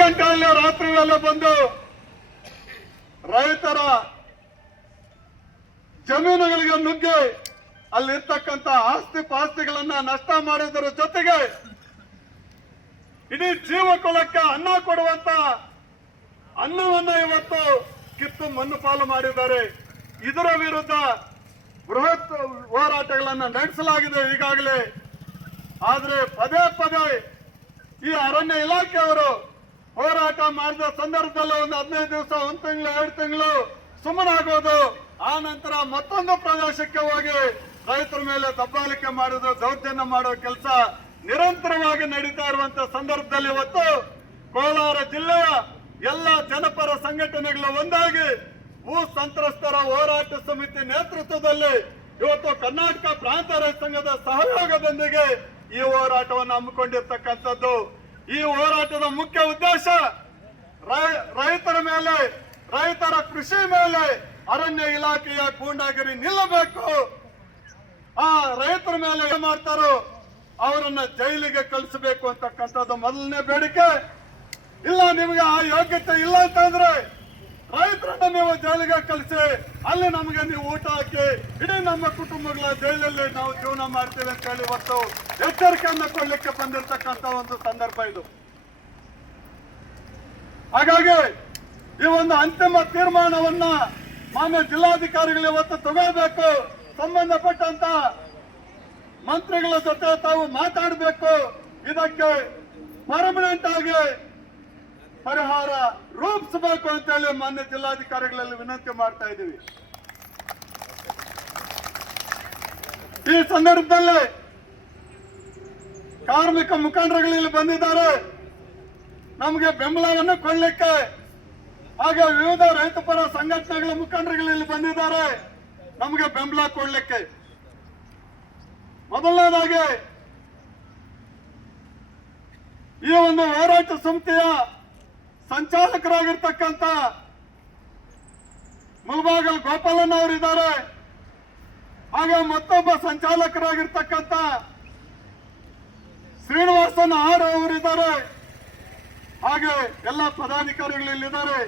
ಗಂಟೆಯಲ್ಲಿ ರಾತ್ರಿ ವೇಳೆ ಬಂದು ರೈತರ ಜಮೀನುಗಳಿಗೆ ನುಗ್ಗಿ ಅಲ್ಲಿರ್ತಕ್ಕಂಥ ಆಸ್ತಿ ಪಾಸ್ತಿಗಳನ್ನ ನಷ್ಟ ಮಾಡೋದರ ಜೊತೆಗೆ ಇಡೀ ಜೀವಕುಲಕ್ಕೆ ಅನ್ನ ಕೊಡುವಂತ ಅನ್ನವನ್ನ ಇವತ್ತು ಕಿತ್ತು ಮಣ್ಣು ಪಾಲು ಮಾಡಿದ್ದಾರೆ. ಇದರ ವಿರುದ್ಧ ಬೃಹತ್ ಹೋರಾಟಗಳನ್ನ ನಡೆಸಲಾಗಿದೆ ಈಗಾಗಲೇ. ಆದ್ರೆ ಪದೇ ಪದೇ ಈ ಅರಣ್ಯ ಇಲಾಖೆಯವರು ಹೋರಾಟ ಮಾಡಿದ ಸಂದರ್ಭದಲ್ಲಿ ಒಂದು 15 ದಿವಸ, 1 ತಿಂಗಳು, 2 ತಿಂಗಳು ಸುಮ್ಮನಾಗೋದು, ಆ ನಂತರ ಮತ್ತೊಂದು ಪ್ರದೇಶಕ್ಕೆ ಹೋಗಿ ರೈತರ ಮೇಲೆ ದಬ್ಬಾಳಿಕೆ ಮಾಡೋದು, ದೌರ್ಜನ್ಯ ಮಾಡೋ ಕೆಲಸ ನಿರಂತರವಾಗಿ ನಡೀತಾ ಇರುವಂತ ಸಂದರ್ಭದಲ್ಲಿ ಇವತ್ತು ಕೋಲಾರ ಜಿಲ್ಲೆಯ ಎಲ್ಲ ಜನಪರ ಸಂಘಟನೆಗಳು ಒಂದಾಗಿ ಭೂ ಸಂತ್ರಸ್ತರ ಹೋರಾಟ ಸಮಿತಿ ನೇತೃತ್ವದಲ್ಲಿ ಇವತ್ತು ಕರ್ನಾಟಕ ಪ್ರಾಂತ ರೈತ ಸಂಘದ ಸಹಯೋಗದೊಂದಿಗೆ ಈ ಹೋರಾಟವನ್ನು ಹಮ್ಮಿಕೊಂಡಿರ್ತಕ್ಕಂಥದ್ದು. ಈ ಹೋರಾಟದ ಮುಖ್ಯ ಉದ್ದೇಶ ರೈತರ ಮೇಲೆ, ರೈತರ ಕೃಷಿ ಮೇಲೆ ಅರಣ್ಯ ಇಲಾಖೆಯ ಗೂಂಡಾಗಿರಿ ನಿಲ್ಲಬೇಕು. ಆ ರೈತರ ಮೇಲೆ ಏನ್ ಮಾಡ್ತಾರೋ ಅವರನ್ನ ಜೈಲಿಗೆ ಕಳಿಸಬೇಕು ಅಂತಕ್ಕಂಥದ್ದು ಮೊದಲನೇ ಬೇಡಿಕೆ. ಇಲ್ಲ, ನಿಮಗೆ ಆ ಯೋಗ್ಯತೆ ಇಲ್ಲ ಅಂತಂದ್ರೆ ರೈತರನ್ನ ನೀವು ಜೈಲಿಗೆ ಕಳಿಸಿ, ಅಲ್ಲಿ ನಮಗೆ ನೀವು ಊಟ ಹಾಕಿ, ಇಡೀ ನಮ್ಮ ಕುಟುಂಬಗಳ ಜೈಲಲ್ಲಿ ನಾವು ಜೀವನ ಮಾಡ್ತೇವೆ ಅಂತ ಹೇಳಿ ಇವತ್ತು ಎಚ್ಚರಿಕೆಯನ್ನ ಕೊಡ್ಲಿಕ್ಕೆ ಬಂದಿರತಕ್ಕಂತ ಒಂದು ಸಂದರ್ಭ ಇದು. ಹಾಗಾಗಿ ಈ ಒಂದು ಅಂತಿಮ ತೀರ್ಮಾನವನ್ನ ಮಾನ್ಯ ಜಿಲ್ಲಾಧಿಕಾರಿಗಳು ಇವತ್ತು ತಗೋಬೇಕು. ಸಂಬಂಧಪಟ್ಟಂತ ಮಂತ್ರಿಗಳ ಜೊತೆ ತಾವು ಮಾತಾಡಬೇಕು. ಇದಕ್ಕೆ ಪರ್ಮನೆಂಟ್ ಆಗಿ ಪರಿಹಾರ ರೂಪಿಸಬೇಕು ಅಂತ ಹೇಳಿ ಮಾನ್ಯ ಜಿಲ್ಲಾಧಿಕಾರಿಗಳಲ್ಲಿ ವಿನಂತಿ ಮಾಡ್ತಾ ಇದ್ದೀವಿ. ಈ ಸಂದರ್ಭದಲ್ಲಿ ಕಾರ್ಮಿಕ ಮುಖಂಡರುಗಳು ಇಲ್ಲಿ ಬಂದಿದ್ದಾರೆ, ನಮಗೆ ಬೆಂಬಲವನ್ನು ಕೊಡ್ಲಿಕ್ಕೆ. ಹಾಗೆ ವಿವಿಧ ರೈತ ಪರ ಸಂಘಟನೆಗಳ ಮುಖಂಡರುಗಳು ಇಲ್ಲಿ ಬಂದಿದ್ದಾರೆ, ನಮಗೆ ಬೆಂಬಲ ಕೊಡ್ಲಿಕ್ಕೆ. ಮೊದಲನೇದಾಗಿ ಈ ಒಂದು ಹೋರಾಟ ಸಮಿತಿಯ ಸಂಚಾಲಕರಾಗಿರ್ತಕ್ಕಂಥ ಮುಳಬಾಗಲ್ ಗೋಪಾಲನ್ ಅವರಿದ್ದಾರೆ. ಹಾಗೆ ಮತ್ತೊಬ್ಬ ಸಂಚಾಲಕರಾಗಿರ್ತಕ್ಕಂಥ ಶ್ರೀನಿವಾಸನ್ ಆರ್ ಅವರಿದ್ದಾರೆ. ಹಾಗೆ ಎಲ್ಲ ಪದಾಧಿಕಾರಿಗಳು ಇಲ್ಲಿದ್ದಾರೆ.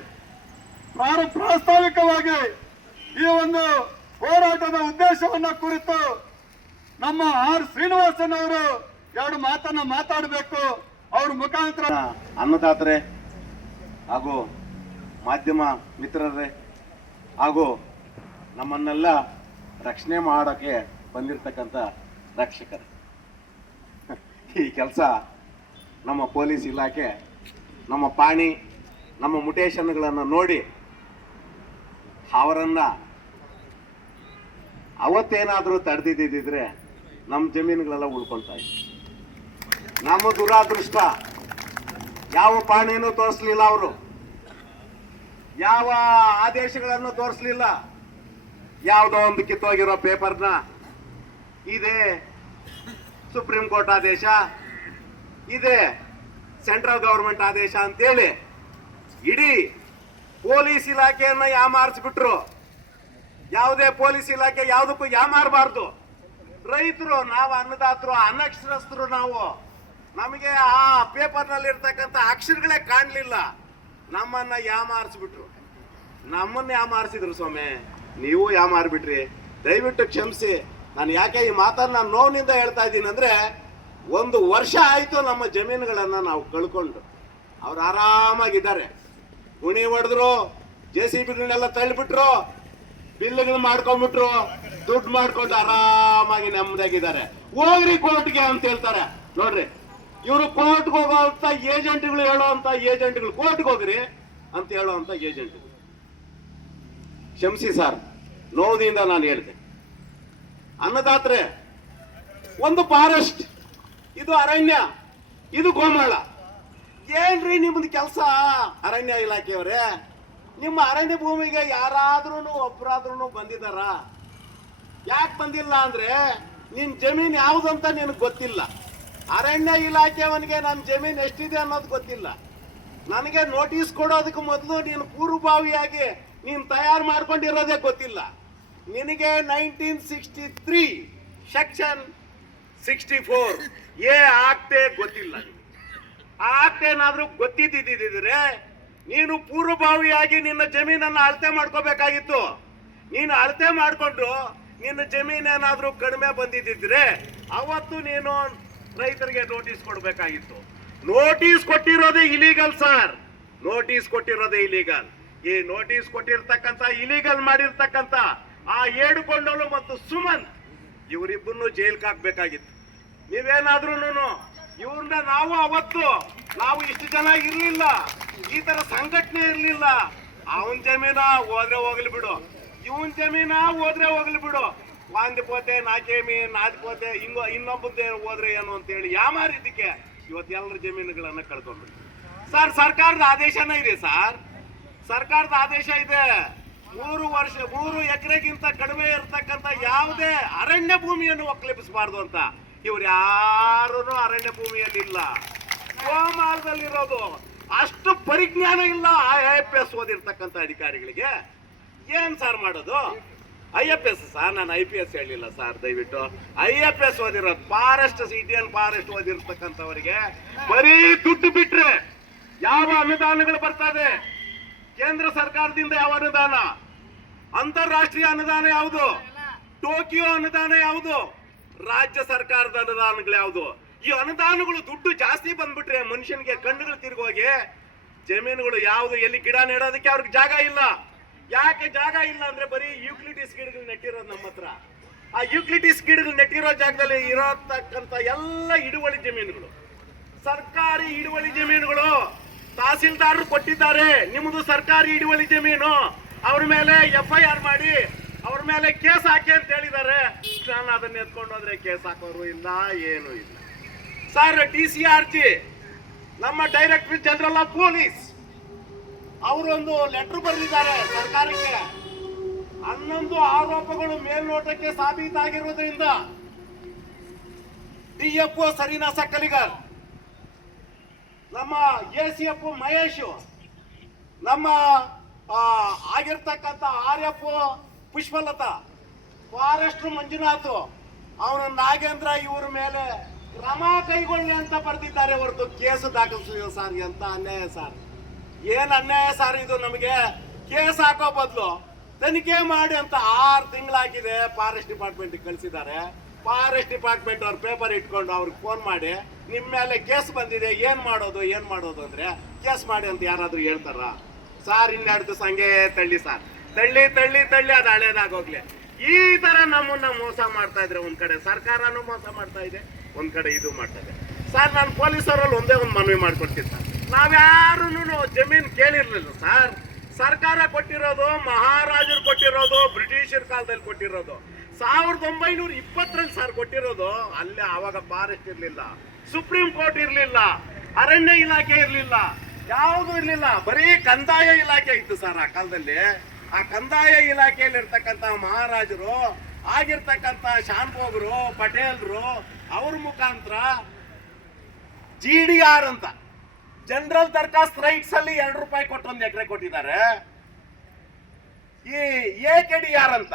ಪ್ರಾಸ್ತಾವಿಕವಾಗಿ ಈ ಒಂದು ಹೋರಾಟದ ಉದ್ದೇಶವನ್ನ ಕುರಿತು ನಮ್ಮ ಆರ್ ಶ್ರೀನಿವಾಸನ್ ಅವರು 2 ಮಾತನ್ನ ಮಾತಾಡಬೇಕು. ಅವ್ರ ಮುಖಾಂತರ ಅನ್ನದಾತರೇ ಹಾಗೂ ಮಾಧ್ಯಮ ಮಿತ್ರರೇ ಹಾಗೂ ನಮ್ಮನ್ನೆಲ್ಲ ರಕ್ಷಣೆ ಮಾಡೋಕ್ಕೆ ಬಂದಿರತಕ್ಕಂಥ ರಕ್ಷಕರೇ, ಈ ಕೆಲಸ ನಮ್ಮ ಪೊಲೀಸ್ ಇಲಾಖೆ ನಮ್ಮ ಪಾಣಿ, ನಮ್ಮ ಮುಟೇಶನ್ಗಳನ್ನು ನೋಡಿ ಅವರನ್ನ ಅವತ್ತೇನಾದರೂ ತಡೆದಿದ್ದಿದ್ರೆ ನಮ್ಮ ಜಮೀನುಗಳೆಲ್ಲ ಉಳ್ಕೊಳ್ತಾ ಇತ್ತು. ನಮ್ಮ ದುರಾದೃಷ್ಟ ಯಾವ ಪಾಣಿನೂ ತೋರಿಸ್ಲಿಲ್ಲ, ಅವರು ಯಾವ ಆದೇಶಗಳನ್ನು ತೋರಿಸ್ಲಿಲ್ಲ. ಯಾವುದೋ ಒಂದು ಕಿತ್ತೋಗಿರೋ ಪೇಪರ್ನ ಇದೆ ಸುಪ್ರೀಂ ಕೋರ್ಟ್ ಆದೇಶ, ಇದೆ ಸೆಂಟ್ರಲ್ ಗವರ್ಮೆಂಟ್ ಆದೇಶ ಅಂತೇಳಿ ಇಡೀ ಪೊಲೀಸ್ ಇಲಾಖೆಯನ್ನ ಯಾಮಾರಿಸ್ಬಿಟ್ರು. ಯಾವುದೇ ಪೊಲೀಸ್ ಇಲಾಖೆ ಯಾವುದಕ್ಕೂ ಯಾಮಾರಬಾರ್ದು. ರೈತರು ನಾವು, ಅನ್ನದಾತರು, ಅನಕ್ಷರಸ್ಥರು ನಾವು, ನಮಗೆ ಆ ಪೇಪರ್ನಲ್ಲಿ ಇರ್ತಕ್ಕಂಥ ಅಕ್ಷರಗಳೇ ಕಾಣಲಿಲ್ಲ. ನಮ್ಮನ್ನ ಯಾಮಾರಿಸ್ಬಿಟ್ರು, ನಮ್ಮನ್ನ ಯಾಮಾರಿಸಿದ್ರು. ಸ್ವಾಮಿ, ನೀವು ಯಾಮಾರ್ಬಿಟ್ರಿ, ದಯವಿಟ್ಟು ಕ್ಷಮಿಸಿ. ನಾನು ಯಾಕೆ ಈ ಮಾತನ್ನ ನಾನು ನೋವಿನಿಂದ ಹೇಳ್ತಾ ಇದ್ದೀನಿ ಅಂದ್ರೆ, 1 ವರ್ಷ ಆಯ್ತು ನಮ್ಮ ಜಮೀನುಗಳನ್ನ ನಾವು ಕಳ್ಕೊಂಡು. ಅವ್ರು ಆರಾಮಾಗಿದ್ದಾರೆ. ಗುಣಿ ಹೊಡೆದ್ರು, JCBಗಳನ್ನೆಲ್ಲ ತಳ್ಳಿಬಿಟ್ರು, ಬಿಲ್ಗಳು ಮಾಡ್ಕೊಂಡ್ಬಿಟ್ರು, ದುಡ್ಡು ಮಾಡ್ಕೊಂಡು ಆರಾಮಾಗಿ ನೆಮ್ಮದಿಯಾಗಿದ್ದಾರೆ. ಹೋಗ್ರಿ ಕೋರ್ಟ್ಗೆ ಅಂತ ಹೇಳ್ತಾರೆ. ನೋಡ್ರಿ, ಇವರು ಕೋರ್ಟ್ಗೆ ಹೋಗೋಂತ ಏಜೆಂಟ್ಗಳು, ಹೇಳೋಂತ ಏಜೆಂಟ್ಗಳು, ಕೋರ್ಟ್ಗೆ ಹೋಗ್ರಿ ಅಂತ ಹೇಳೋಂತ ಏಜೆಂಟ್ಗಳು. ಕ್ಷಮಿಸಿ ಸರ್, ನೋವಿನಿಂದ ನಾನು ಹೇಳಿದೆ. ಅನ್ನದಾತ್ರೆ, ಒಂದು ಫಾರೆಸ್ಟ್, ಇದು ಅರಣ್ಯ, ಇದು ಗೋಮಾಳ. ಏನ್ರಿ ನಿಮ್ದು ಕೆಲಸ ಅರಣ್ಯ ಇಲಾಖೆಯವರೇ? ನಿಮ್ಮ ಅರಣ್ಯ ಭೂಮಿಗೆ ಯಾರಾದ್ರೂ ಒಬ್ಬರಾದ್ರೂ ಬಂದಿದಾರ? ಯಾಕೆ ಬಂದಿಲ್ಲ ಅಂದ್ರೆ ನಿನ್ ಜಮೀನ್ ಯಾವ್ದಂತ ನಿನಗೆ ಗೊತ್ತಿಲ್ಲ. ಅರಣ್ಯ ಇಲಾಖೆಯವನಿಗೆ ನನ್ನ ಜಮೀನ್ ಎಷ್ಟಿದೆ ಅನ್ನೋದು ಗೊತ್ತಿಲ್ಲ. ನನಗೆ ನೋಟಿಸ್ ಕೊಡೋದಕ್ಕೆ ಮೊದಲು ನೀನು ಪೂರ್ವಭಾವಿಯಾಗಿ ನೀನು ತಯಾರು ಮಾಡ್ಕೊಂಡಿರೋದೇ ಗೊತ್ತಿಲ್ಲ. ನಿನಗೆ 1963 ಸೆಕ್ಷನ್ 64 ಆಗ್ತೇ ಗೊತ್ತಿಲ್ಲ. ಆಕ್ಟ್ ಏನಾದ್ರೂ ಗೊತ್ತಿದ್ದಿದ್ರೆ ನೀನು ಪೂರ್ವಭಾವಿಯಾಗಿ ನಿನ್ನ ಜಮೀನನ್ನ ಅಳತೆ ಮಾಡ್ಕೋಬೇಕಾಗಿತ್ತು. ನೀನು ಅಳತೆ ಮಾಡ್ಕೊಂಡು ನಿನ್ನ ಜಮೀನೇನಾದ್ರೂ ಕಡಿಮೆ ಬಂದಿದ್ದಿದ್ರೆ ಅವತ್ತು ನೀನು ರೈತರಿಗೆ ನೋಟಿಸ್ ಕೊಡ್ಬೇಕಾಗಿತ್ತು. ನೋಟಿಸ್ ಕೊಟ್ಟಿರೋದೇ ಇಲೀಗಲ್ ಸರ್, ನೋಟಿಸ್ ಕೊಟ್ಟಿರೋದೇ ಇಲೀಗಲ್. ಈ ನೋಟಿಸ್ ಕೊಟ್ಟಿರ್ತಕ್ಕಂಥ ಇಲೀಗಲ್ ಮಾಡಿರ್ತಕ್ಕಂಥ ಆ ಏಡುಕೊಂಡಲು ಮತ್ತು ಸುಮಂತ್ ಇವರಿಬ್ಬರನ್ನು ಜೈಲ್ಗೆ ಹಾಕ್ಬೇಕಾಗಿತ್ತು. ನೀವೇನಾದ್ರೂ ಇವ್ರನ್ನ ನಾವು ಇಷ್ಟು ಜನ ಇರ್ಲಿಲ್ಲ, ಈ ತರ ಸಂಘಟನೆ ಇರ್ಲಿಲ್ಲ. ಅವನ್ ಜಮೀನ ಹೋದ್ರೆ ಹೋಗ್ಲಿ ಬಿಡು, ಇವನ್ ಜಮೀನ ಹೋದ್ರೆ ಹೋಗ್ಲಿ ಬಿಡು, ಒಂದ್ ಪೋತೆ ನಾಕೇಮಿ ನಾದ್ಕೋತೆ ಇನ್ನೊಬ್ಬದ್ದೇ ಹೋದ್ರೆ ಏನು ಅಂತ ಹೇಳಿ ಯಾಮಾರಿದ್ದಕ್ಕೆ ಇವತ್ತು ಎಲ್ಲರ ಜಮೀನುಗಳನ್ನ ಕಳ್ಕೊಂಡ್ರು. ಸರ್, ಸರ್ಕಾರದ ಆದೇಶನೇ ಇದೆ ಸರ್, ಸರ್ಕಾರದ ಆದೇಶ ಇದೆ. 3 ಎಕರೆಗಿಂತ ಕಡಿಮೆ ಇರತಕ್ಕಂತ ಯಾವುದೇ ಅರಣ್ಯ ಭೂಮಿಯನ್ನು ಒಕ್ಕಲಿಪಿಸಬಾರ್ದು ಅಂತ. ಇವ್ರು ಯಾರು ಅರಣ್ಯ ಭೂಮಿಯಲ್ಲಿ ಇಲ್ಲ, ಗೋಮಾಳದಲ್ಲಿರೋದು. ಅಷ್ಟು ಪರಿಜ್ಞಾನ ಇಲ್ಲ IAS ಓದಿರ್ತಕ್ಕಂಥ ಅಧಿಕಾರಿಗಳಿಗೆ. ಏನ್ ಸರ್ ಮಾಡೋದು? IAS ಸರ್, ನಾನು IPS ಹೇಳಿಲ್ಲ ಸರ್, ದಯವಿಟ್ಟು IAS ಓದಿರೋದು. ಫಾರೆಸ್ಟ್, ಇಂಡಿಯನ್ ಫಾರೆಸ್ಟ್ ಓದಿರ್ತಕ್ಕಂಥವರಿಗೆ ಬರೀ ದುಡ್ಡು ಬಿಟ್ರೆ ಯಾವ ಅನುದಾನಗಳು ಬರ್ತದೆ? ಕೇಂದ್ರ ಸರ್ಕಾರದಿಂದ ಯಾವ ಅನುದಾನ? ಅಂತಾರಾಷ್ಟ್ರೀಯ ಅನುದಾನ ಯಾವುದು? ಟೋಕಿಯೋ ಅನುದಾನ ಯಾವುದು? ರಾಜ್ಯ ಸರ್ಕಾರದ ಅನುದಾನಗಳು ಯಾವುದು? ಈ ಅನುದಾನಗಳು ದುಡ್ಡು ಜಾಸ್ತಿ ಬಂದ್ಬಿಟ್ರೆ ಮನುಷ್ಯನಿಗೆ ಕಣ್ಣುಗಳು ತಿರುಗೋಗಿ ಜಮೀನುಗಳು ಯಾವುದು, ಎಲ್ಲಿ ಗಿಡ ನೆಡೋದಕ್ಕೆ ಅವ್ರಿಗೆ ಜಾಗ ಇಲ್ಲ. ಯಾಕೆ ಜಾಗ ಇಲ್ಲ ಅಂದ್ರೆ ಬರೀ ಯೂಕ್ಲಿಟಿಸ್ ಗಿಡಗಳು ನೆಟ್ಟಿರೋದು ನಮ್ಮ ಹತ್ರ. ಆ ಯೂಕ್ಲಿಟಿಸ್ ಗಿಡಗಳು ನೆಟ್ಟಿರೋ ಜಾಗದಲ್ಲಿ ಇರತಕ್ಕಂತ ಎಲ್ಲ ಹಿಡುವಳಿ ಜಮೀನುಗಳು, ಸರ್ಕಾರಿ ಹಿಡುವಳಿ ಜಮೀನುಗಳು ತಹಸೀಲ್ದಾರರು ಕೊಟ್ಟಿದ್ದಾರೆ. ನಿಮ್ಮದು ಸರ್ಕಾರಿ ಹಿಡುವಳಿ ಜಮೀನು, ಅವ್ರ ಮೇಲೆ FIR ಮಾಡಿ ಅವ್ರ ಮೇಲೆ ಕೇಸ್ ಹಾಕಿ ಅಂತ ಹೇಳಿದ್ದಾರೆ. ನಾನು ಅದನ್ನ ಎತ್ಕೊಂಡು ಹೋದ್ರೆ ಕೇಸ್ ಹಾಕೋರು ಇಲ್ಲ, ಏನು ಇಲ್ಲ ಸರ್. DCRG, ನಮ್ಮ ಡೈರೆಕ್ಟರ್ ಜನರಲ್ ಆಫ್ ಪೊಲೀಸ್, ಅವರೊಂದು ಲೆಟರ್ ಬರೆದಿದ್ದಾರೆ ಸರ್ಕಾರಕ್ಕೆ. 11 ಆರೋಪಗಳು ಮೇಲ್ನೋಟಕ್ಕೆ ಸಾಬೀತಾಗಿರುವುದರಿಂದ DFO ಸರೀನಾ ಸಕ್ಕಲಿಗರ್, ನಮ್ಮ ACF ಮಹೇಶ್, ನಮ್ಮ ಆಗಿರ್ತಕ್ಕಂಥ RFO ಪುಷ್ಪಲತಾ, ಫಾರೆಸ್ಟ್ ಮಂಜುನಾಥ್, ಅವನ ನಾಗೇಂದ್ರ ಇವ್ರ ಮೇಲೆ ಕ್ರಮ ಕೈಗೊಳ್ಳಿ ಅಂತ ಬರೆದಿದ್ದಾರೆ ಹೊರತು ಕೇಸು ದಾಖಲಿಸಿಲ್ಲ ಸರ್. ಎಂತ ಅನ್ಯಾಯ ಸರ್, ಏನ್ ಅನ್ಯಾಯ ಸರ್ ಇದು. ನಮಗೆ ಕೇಸ್ ಹಾಕೋ ಬದಲು ತನಿಖೆ ಮಾಡಿ ಅಂತ 6 ತಿಂಗಳಾಗಿದೆ ಫಾರೆಸ್ಟ್ ಡಿಪಾರ್ಟ್ಮೆಂಟ್ ಕಳಿಸಿದ್ದಾರೆ. ಫಾರೆಸ್ಟ್ ಡಿಪಾರ್ಟ್ಮೆಂಟ್ ಅವ್ರ ಪೇಪರ್ ಇಟ್ಕೊಂಡು ಅವ್ರಿಗೆ ಫೋನ್ ಮಾಡಿ ನಿಮ್ಮ ಮೇಲೆ ಕೇಸ್ ಬಂದಿದೆ, ಏನ್ ಮಾಡೋದು ಅಂದ್ರೆ ಕೇಸ್ ಮಾಡಿ ಅಂತ ಯಾರಾದ್ರೂ ಹೇಳ್ತಾರ ಸಾರ್? 2 ದಿವಸ ಹಂಗೆ ತಳ್ಳಿ ಸರ್, ತಳ್ಳಿ ಅದು ಹಳೇದಾಗೋಗ್ಲಿ. ಈ ತರ ನಮ್ಮನ್ನ ಮೋಸ ಮಾಡ್ತಾ ಇದ್ರೆ ಒಂದ್ ಕಡೆ ಸರ್ಕಾರನೂ ಮೋಸ ಮಾಡ್ತಾ ಇದೆ, ಒಂದ್ ಕಡೆ ಇದು ಮಾಡ್ತಾ ಇದೆ ಸರ್. ನಾನು ಪೊಲೀಸರಲ್ಲಿ ಒಂದೇ ಒಂದು ಮನವಿ ಮಾಡ್ಕೊಡ್ತೀನಿ ಸರ್, ನಾವ್ಯಾರು ಜಮೀನ್ ಕೇಳಿರ್ಲಿಲ್ಲ ಸರ್. ಸರ್ಕಾರ ಕೊಟ್ಟಿರೋದು, ಮಹಾರಾಜರು ಕೊಟ್ಟಿರೋದು, ಬ್ರಿಟಿಷರ್ ಕಾಲದಲ್ಲಿ ಕೊಟ್ಟಿರೋದು 1920ರಲ್ಲಿ ಸರ್ ಕೊಟ್ಟಿರೋದು. ಅಲ್ಲೇ ಆವಾಗ ಫಾರೆಸ್ಟ್ ಇರ್ಲಿಲ್ಲ, ಸುಪ್ರೀಂ ಕೋರ್ಟ್ ಇರ್ಲಿಲ್ಲ, ಅರಣ್ಯ ಇಲಾಖೆ ಇರ್ಲಿಲ್ಲ, ಯಾವುದು ಇರ್ಲಿಲ್ಲ, ಬರೀ ಕಂದಾಯ ಇಲಾಖೆ ಇತ್ತು ಸರ್ ಆ ಕಾಲದಲ್ಲಿ. ಆ ಕಂದಾಯ ಇಲಾಖೆಯಲ್ಲಿ ಇರ್ತಕ್ಕಂಥ ಮಹಾರಾಜರು ಆಗಿರ್ತಕ್ಕಂಥ ಶಾನ್ಭೋಗರು, ಪಟೇಲ್ರು, ಅವ್ರ ಮುಖಾಂತರ GDR ಅಂತ ಜನರಲ್ ದರ್ಖಾಸ್ತ್ ರೈಟ್ಸ್ ಅಲ್ಲಿ 2 ರೂಪಾಯಿ ಕೊಟ್ಟು 1 ಎಕರೆ ಕೊಟ್ಟಿದ್ದಾರೆ. ಈ AKDR ಅಂತ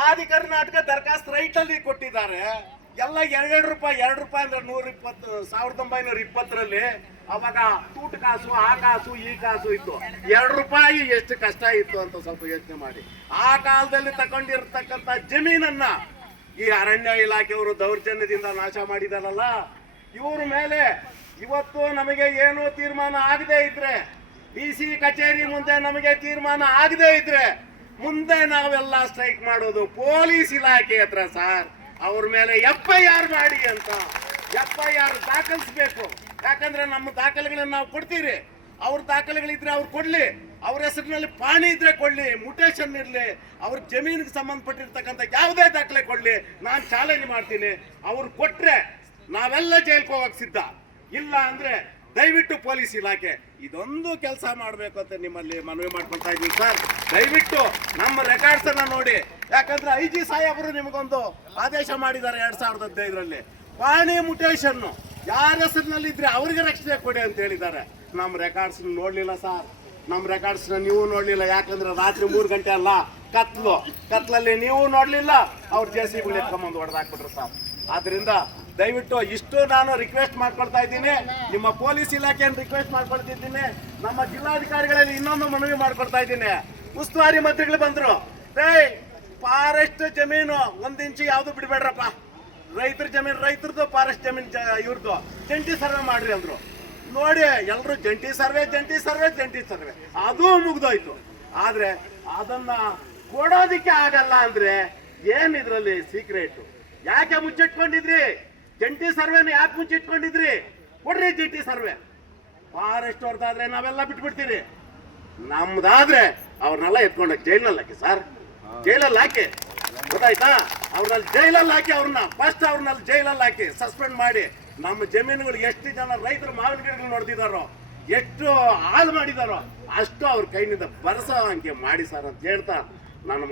ಆದಿ ಕರ್ನಾಟಕ ದರ್ಖಾಸ್ತ್ ರೈಟ್ ಅಲ್ಲಿ ಕೊಟ್ಟಿದ್ದಾರೆ. ಎಲ್ಲ 2 ರೂಪಾಯಿ ಅಂದ್ರೆ 120, 1920ರಲ್ಲಿ ಅವಾಗ ತೂಟ ಕಾಸು, ಆ ಕಾಸು ಈ ಕಾಸು ಇತ್ತು. 2 ರೂಪಾಯಿ ಎಷ್ಟು ಕಷ್ಟ ಇತ್ತು ಅಂತ ಸ್ವಲ್ಪ ಯೋಚನೆ ಮಾಡಿ. ಆ ಕಾಲದಲ್ಲಿ ತಗೊಂಡಿರ್ತಕ್ಕಂಥ ಜಮೀನನ್ನ ಈ ಅರಣ್ಯ ಇಲಾಖೆಯವರು ದೌರ್ಜನ್ಯದಿಂದ ನಾಶ ಮಾಡಿದಾರಲ್ಲ, ಇವ್ರ ಮೇಲೆ ಇವತ್ತು ನಮಗೆ ಏನು ತೀರ್ಮಾನ ಆಗದೆ ಇದ್ರೆ, DC ಕಚೇರಿ ಮುಂದೆ ನಮಗೆ ತೀರ್ಮಾನ ಆಗದೆ ಇದ್ರೆ ಮುಂದೆ ನಾವೆಲ್ಲ ಸ್ಟ್ರೈಕ್ ಮಾಡೋದು ಪೊಲೀಸ್ ಇಲಾಖೆ ಹತ್ರ ಸರ್. ಅವ್ರ ಮೇಲೆ FIR ಮಾಡಿ ಅಂತ FIR ದಾಖಲಿಸ್ಬೇಕು. ಯಾಕಂದ್ರೆ ನಮ್ಮ ದಾಖಲೆಗಳನ್ನ ನಾವು ಕೊಡ್ತೀರಿ, ಅವ್ರ ದಾಖಲೆಗಳಿದ್ರೆ ಅವ್ರು ಕೊಡ್ಲಿ, ಅವ್ರ ಹೆಸರಿನಲ್ಲಿ ಪಾಣಿ ಇದ್ರೆ ಕೊಡ್ಲಿ, ಮುಟೇಶನ್ ಇರ್ಲಿ, ಅವ್ರ ಜಮೀನಿಗೆ ಸಂಬಂಧಪಟ್ಟಿರ್ತಕ್ಕಂಥ ಯಾವುದೇ ದಾಖಲೆ ಕೊಡ್ಲಿ, ನಾನು ಚಾಲೆಂಜ್ ಮಾಡ್ತೀನಿ. ಅವ್ರು ಕೊಟ್ರೆ ನಾವೆಲ್ಲ ಜೈಲ್ಗೆ ಹೋಗಕ್ ಸಿದ್ಧ, ಇಲ್ಲ ಅಂದ್ರೆ ದಯವಿಟ್ಟು ಪೊಲೀಸ್ ಇಲಾಖೆ ಇದೊಂದು ಕೆಲಸ ಮಾಡಬೇಕು ಅಂತ ನಿಮ್ಮಲ್ಲಿ ಮನವಿ ಮಾಡ್ಕೊಳ್ತಾ ಇದ್ದೀವಿ ಸರ್. ದಯವಿಟ್ಟು ನಮ್ಮ ರೆಕಾರ್ಡ್ಸ್ ಅನ್ನ ನೋಡಿ, ಯಾಕಂದ್ರೆ IG ಸಾಹೇಬರು ನಿಮಗೊಂದು ಆದೇಶ ಮಾಡಿದ್ದಾರೆ 2015ರಲ್ಲಿ. ಪಾಣಿ ಮುಟೇಶನ್ ಯಾರ ಹೆಸರಿನಲ್ಲಿ ಇದ್ರೆ ಅವ್ರಿಗೆ ರಕ್ಷಣೆ ಕೊಡಿ ಅಂತ ಹೇಳಿದ್ದಾರೆ. ನಮ್ಮ ರೆಕಾರ್ಡ್ಸ್ ನೋಡ್ಲಿಲ್ಲ ಸರ್, ನಮ್ಮ ರೆಕಾರ್ಡ್ಸ್ ನೀವು ನೋಡ್ಲಿಲ್ಲ. ಯಾಕಂದ್ರೆ ರಾತ್ರಿ 3 ಗಂಟೆ ಅಲ್ಲ, ಕತ್ಲಲ್ಲಿ ನೀವು ನೋಡ್ಲಿಲ್ಲ. ಅವ್ರು JCB ಎತ್ಕೊಂಬಂದು ಹೊಡೆದಾಕ್ಬಿಟ್ರು ಸರ್. ಆದ್ರಿಂದ ದಯವಿಟ್ಟು ಇಷ್ಟು ನಾನು ರಿಕ್ವೆಸ್ಟ್ ಮಾಡ್ಕೊಳ್ತಾ ಇದ್ದೀನಿ. ನಿಮ್ಮ ಪೊಲೀಸ್ ಇಲಾಖೆಯನ್ನು ರಿಕ್ವೆಸ್ಟ್ ಮಾಡ್ಕೊಳ್ತಿದ್ದೀನಿ. ನಮ್ಮ ಜಿಲ್ಲಾಧಿಕಾರಿಗಳಲ್ಲಿ ಇನ್ನೊಂದು ಮನವಿ ಮಾಡ್ಕೊಳ್ತಾ ಇದ್ದೀನಿ. ಉಸ್ತುವಾರಿ ಮಂತ್ರಿಗಳು ಬಂದ್ರು, ಫಾರೆಸ್ಟ್ ಜಮೀನು 1 ಇಂಚು ಯಾವ್ದು ಬಿಡ್ಬೇಡ್ರಪ್ಪ, ರೈತರ ಜಮೀನು ರೈತರದ್ದು, ಫಾರೆಸ್ಟ್ ಜಮೀನು ಇವ್ರದ್ದು ಜಂಟಿ ಸರ್ವೆ ಮಾಡ್ರಿ ಅಂದ್ರು. ನೋಡಿ ಎಲ್ರು ಜಂಟಿ ಸರ್ವೆ ಅದು ಮುಗ್ದೋಯ್ತು. ಆದ್ರೆ ಅದನ್ನ ಕೊಡೋದಿಕ್ಕೆ ಆಗಲ್ಲ ಅಂದ್ರೆ ಏನ್ ಇದ್ರಲ್ಲಿ ಸೀಕ್ರೆಟ್? ಯಾಕೆ ಮುಚ್ಚಿಟ್ಕೊಂಡಿದ್ರಿ? ಜಂಟಿ ಸರ್ವೆನ ಯಾಕೆ ಮುಚ್ಚಿಟ್ಕೊಂಡಿದ್ರಿ? ಕೊಡ್ರಿ ಜಂಟಿ ಸರ್ವೆ. ಫಾರೆಸ್ಟ್ ಅವ್ರದ್ದಾದ್ರೆ ನಾವೆಲ್ಲ ಬಿಟ್ಬಿಡ್ತೀರಿ, ನಮ್ದಾದ್ರೆ ಅವ್ರನ್ನೆಲ್ಲ ಎತ್ಕೊಂಡೋಗಿ ಜೈಲಲ್ಲಿ ಹಾಕಿ ಸರ್, ಜೈಲಲ್ಲಿ ಹಾಕಿ, ಗೊತ್ತಾಯ್ತಾ? ಅವ್ರನ್ನ ಜೈಲಲ್ಲಿ ಹಾಕಿ, ಅವ್ರನ್ನ ಜೈಲಲ್ಲಿ ಹಾಕಿ ಸಸ್ಪೆಂಡ್ ಮಾಡಿ. ನಮ್ಮ ಜಮೀನುಗಳು ಎಷ್ಟು ಜನ ರೈತರು ಮಾವಿನ ಗಿಡಗಳು ನೋಡ್ತಿದಾರೋ, ಎಷ್ಟು ಹಾಳು ಮಾಡಿದಾರೋ ಅಷ್ಟು ಅವ್ರ ಕೈನಿಂದ ಬರ್ಸೋ ಹಂಗೆ ಮಾಡಿ ಸರ್ ಅಂತ ಹೇಳ್ತಾ ನಾನು